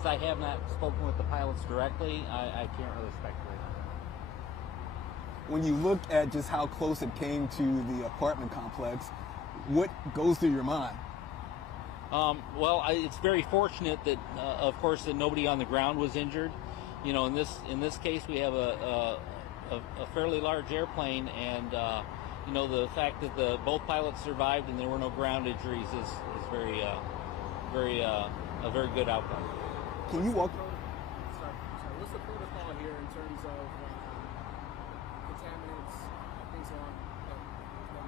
since I have not spoken with the pilots directly, I can't really speculate on that. When you look at just how close it came to the apartment complex, what goes through your mind? Well, it's very fortunate that, of course, that nobody on the ground was injured. You know, in this case, we have a fairly large airplane, and you know, the fact that both pilots survived and there were no ground injuries is very a very good outcome. Can you walk? Sorry, what's the protocol here in terms of contaminants, things along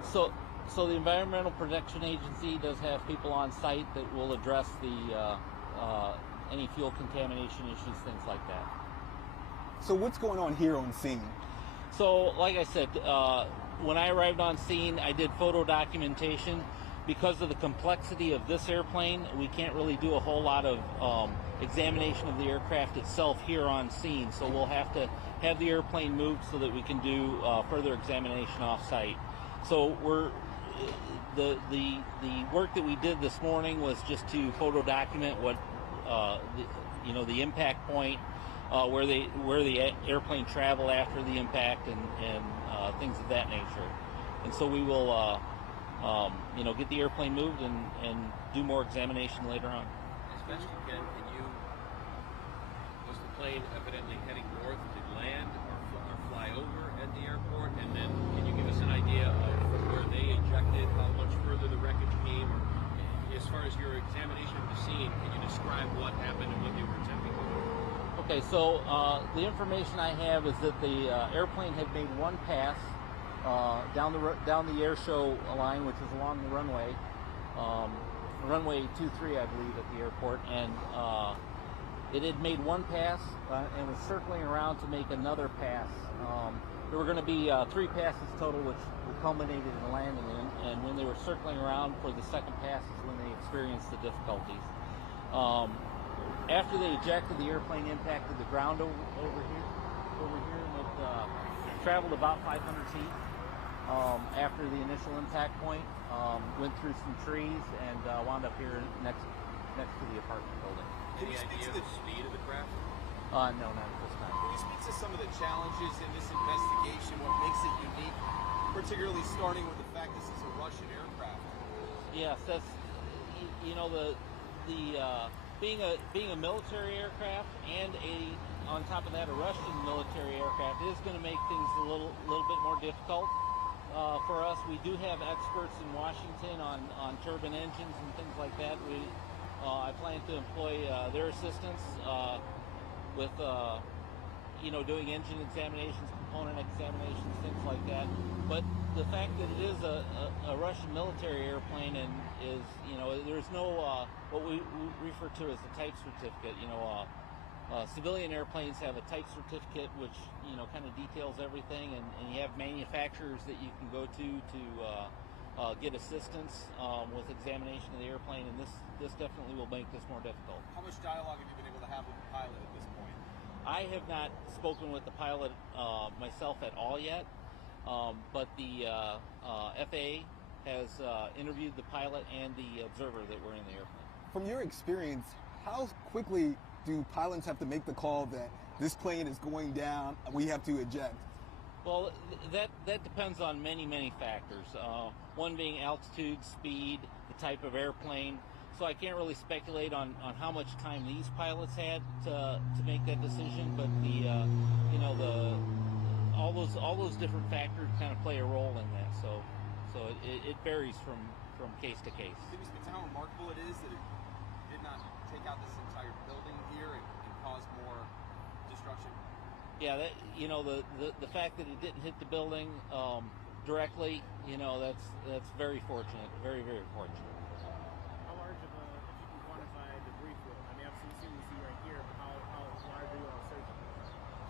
that So the Environmental Protection Agency does have people on site that will address the any fuel contamination issues, things like that. So what's going on here on scene? So, like I said, when I arrived on scene, I did photo documentation. Because of the complexity of this airplane, we can't really do a whole lot of examination of the aircraft itself here on scene. So we'll have to have the airplane moved so that we can do further examination off-site. So the work that we did this morning was just to photo document what the impact point, where the airplane traveled after the impact, and things of that nature. And so we will get the airplane moved and do more examination later on. As best you can you, was the plane evidently heading north, did land or fly over at the airport? And then can you give us an idea of where they ejected, how much further the wreckage came? Or as far as your examination of the scene, can you describe what happened and what they were attempting to do? Okay, so the information I have is that the airplane had made one pass down the air show line, which is along the runway 23, I believe, at the airport, and it had made one pass and was circling around to make another pass. There were going to be 3 passes total, which culminated in landing, and when they were circling around for the second pass is when they experienced the difficulties. After they ejected, the airplane impacted the ground over here, and it traveled about 500 feet. After the initial impact point, went through some trees and wound up here next to the apartment building. Any idea of the speed of the craft? No, not at this time. Can you speak to some of the challenges in this investigation? What makes it unique, particularly starting with the fact this is a Russian aircraft? Yes, that's being a military aircraft and on top of that a Russian military aircraft is going to make things a little bit more difficult. For us, we do have experts in Washington on turbine engines and things like that. I plan to employ their assistance with doing engine examinations, component examinations, things like that. But the fact that it is a Russian military airplane and there's no what we refer to as a type certificate. Civilian airplanes have a type certificate which kind of details everything, and you have manufacturers that you can go to get assistance with examination of the airplane, and this definitely will make this more difficult. How much dialogue have you been able to have with the pilot at this point? I have not spoken with the pilot myself at all yet, but the FAA has interviewed the pilot and the observer that were in the airplane. From your experience, how quickly do pilots have to make the call that this plane is going down and we have to eject? Well, that depends on many factors. One being altitude, speed, the type of airplane. So I can't really speculate on how much time these pilots had to make that decision, but all those different factors kind of play a role in that. So it varies from case to case. Can you speak to how remarkable it is that it did not take out this entire building here and cause more destruction? Yeah, the fact that it didn't hit the building directly, that's very fortunate, very fortunate. How large of a, if you can quantify debris field? I mean, obviously you see right here, but how large are you on searching?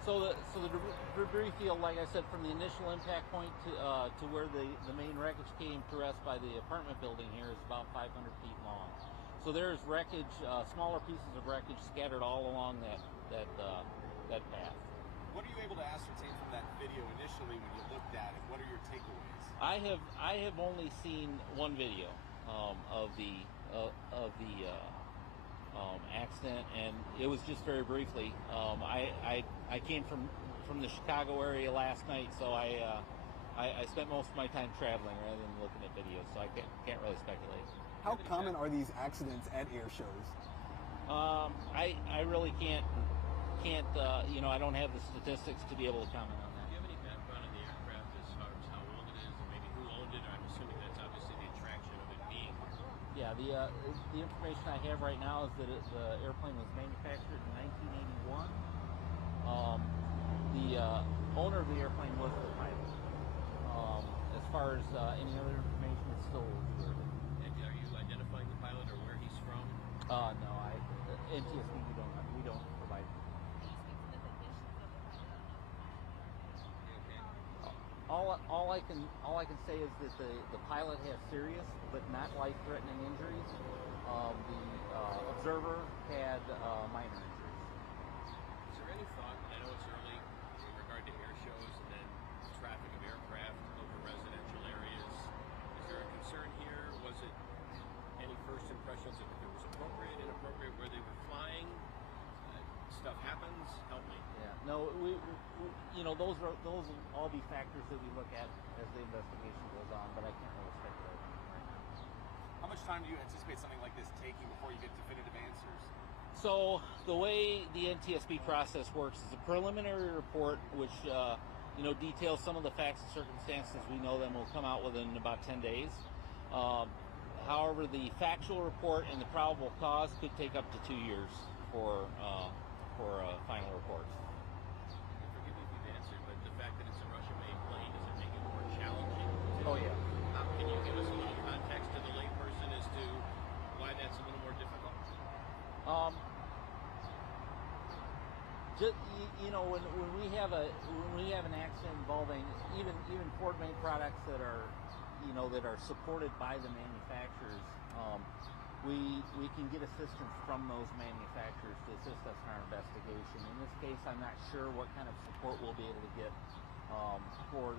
So the debris field, like I said, from the initial impact point to where the main wreckage came to rest by the apartment building here is about 500 feet long. So there's wreckage, smaller pieces of wreckage scattered all along that path. What are you able to ascertain from that video initially when you looked at it? What are your takeaways? I have only seen one video of the accident, and it was just very briefly. I came from the Chicago area last night, so I spent most of my time traveling rather than looking at videos, so I can't really speculate. How common are these accidents at air shows? I really can't. I don't have the statistics to be able to comment on that. Do you have any background on the aircraft as far as how old it is, or maybe who owned it? I'm assuming that's obviously the attraction of it being here. Yeah, the information I have right now is that the airplane was manufactured in 1981. The owner of the airplane was the pilot. As far as any other information, it's still reserved. And are you identifying the pilot or where he's from? No, NTSB we don't provide. All I can say is that the pilot has serious but not life-threatening injuries. The observer had minor injuries. Is there any thought, and I know it's early, in regard to air shows and then traffic of aircraft over residential areas, is there a concern here? Was it any first impressions of if it was appropriate, inappropriate, where they were flying? Stuff happens. Help me. Yeah. No, we those will all be factors that we look at as the investigation goes on, but I can't really speculate on them right now. How much time do you anticipate something like this taking before you get definitive answers? So the way the NTSB process works is a preliminary report, which details some of the facts and circumstances. We know them will come out within about 10 days. However, the factual report and the probable cause could take up to 2 years for final reports. Forgive me if you've answered, but the fact that it's a Russian-made plane, does it make it more challenging? Oh yeah. Can you give us a little context to the layperson as to why that's a little more difficult? When we have an accident involving even Ford-made products that are supported by the manufacturers, we can get assistance from those manufacturers to assist us in our investigation. In this case, I'm not sure what kind of support we'll be able to get for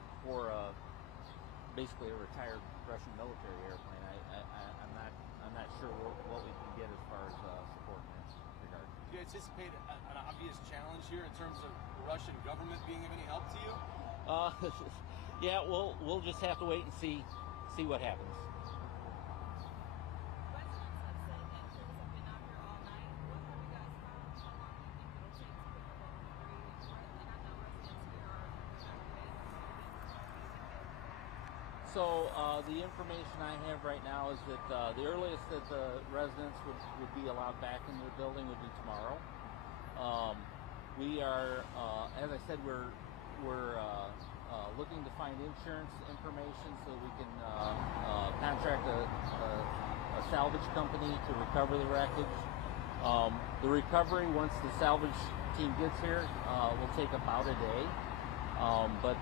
basically a retired Russian military airplane. I'm not sure what we can get as far as support in that regard. Do you anticipate an obvious challenge here in terms of the Russian government being of any help to you? Yeah, we'll just have to wait and see what happens. So the information I have right now is that the earliest that the residents would be allowed back into the building would be tomorrow. We are, as I said, we're looking to find insurance information so we can contract a salvage company to recover the wreckage. The recovery, once the salvage team gets here, will take about a day. But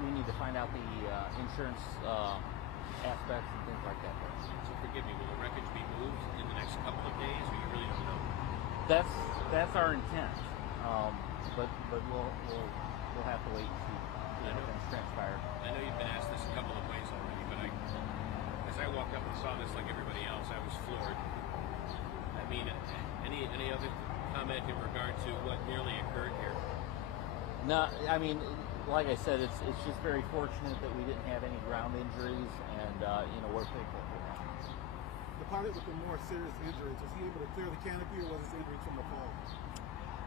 we need to find out the insurance aspects and things like that. So forgive me, will the wreckage be moved in the next couple of days, or you really don't know? That's our intent, but we'll have to wait and see how things transpire. I know you've been asked this a couple of ways already, but as I walked up and saw this like everybody else, I was floored. I mean, any other comment in regard to what nearly occurred here? No, I mean, like I said, it's just very fortunate that we didn't have any ground injuries, and we're thankful for that. The pilot with the more serious injuries, was he able to clear the canopy, or was his injury from the fall?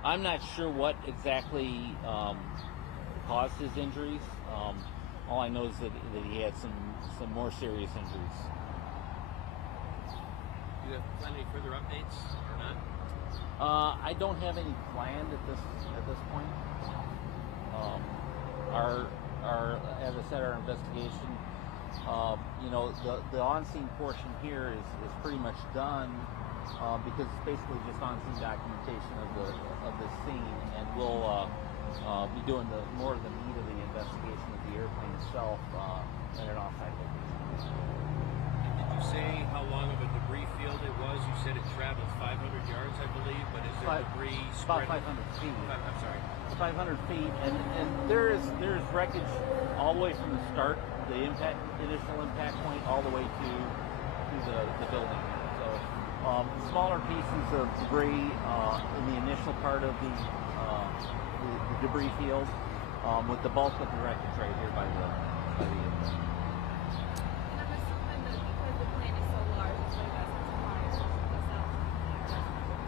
I'm not sure what exactly caused his injuries. All I know is that he had some more serious injuries. Do you plan any further updates or not? I don't have any planned at this point. As I said, our investigation, the on-scene portion here is pretty much done because it's basically just on-scene documentation of the scene, and we'll be doing more of the meat of the investigation of the airplane itself at an off-site location. Did you say how long of a debris field it was? You said it traveled 500 yards, I believe, but is there debris spread? About 500 feet. I'm sorry. 500 feet, and there is wreckage all the way from the start, the initial impact point, all the way to the building. So Smaller pieces of debris in the initial part of the debris field, with the bulk of the wreckage right here by the And I'm assuming that because the plant is so large, that's why you guys have to hire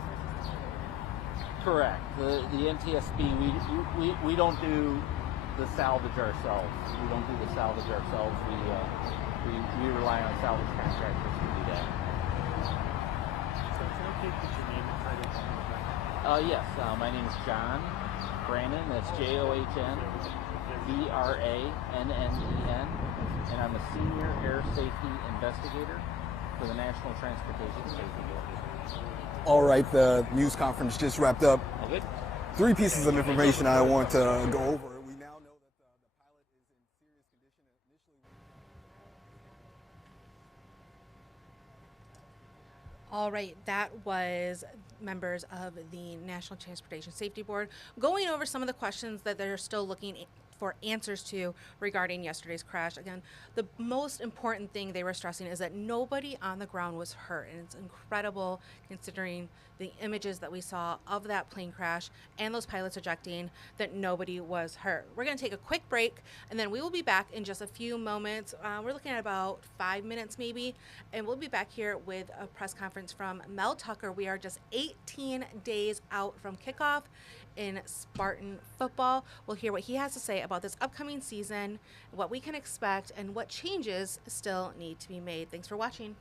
a Correct. The NTSB, we don't do the salvage ourselves. We don't do the salvage ourselves. We rely on salvage contractors to do that. So can I take your name and title one more time? Yes, my name is John Brannon. That's JOHN BRANNEN, and I'm a senior air safety investigator for the National Transportation Safety Board. All right, the news conference just wrapped up. All good? 3 pieces of information I want to go over. We now know that the pilot is in serious condition. All right, that was members of the National Transportation Safety Board going over some of the questions that they're still looking for answers to regarding yesterday's crash. Again, the most important thing they were stressing is that nobody on the ground was hurt, and it's incredible considering the images that we saw of that plane crash and those pilots ejecting, that nobody was hurt. We're going to take a quick break, and then we will be back in just a few moments. We're looking at about 5 minutes maybe, and we'll be back here with a press conference from Mel Tucker. We are just 18 days out from kickoff in Spartan football. We'll hear what he has to say about this upcoming season, what we can expect, and what changes still need to be made. Thanks for watching.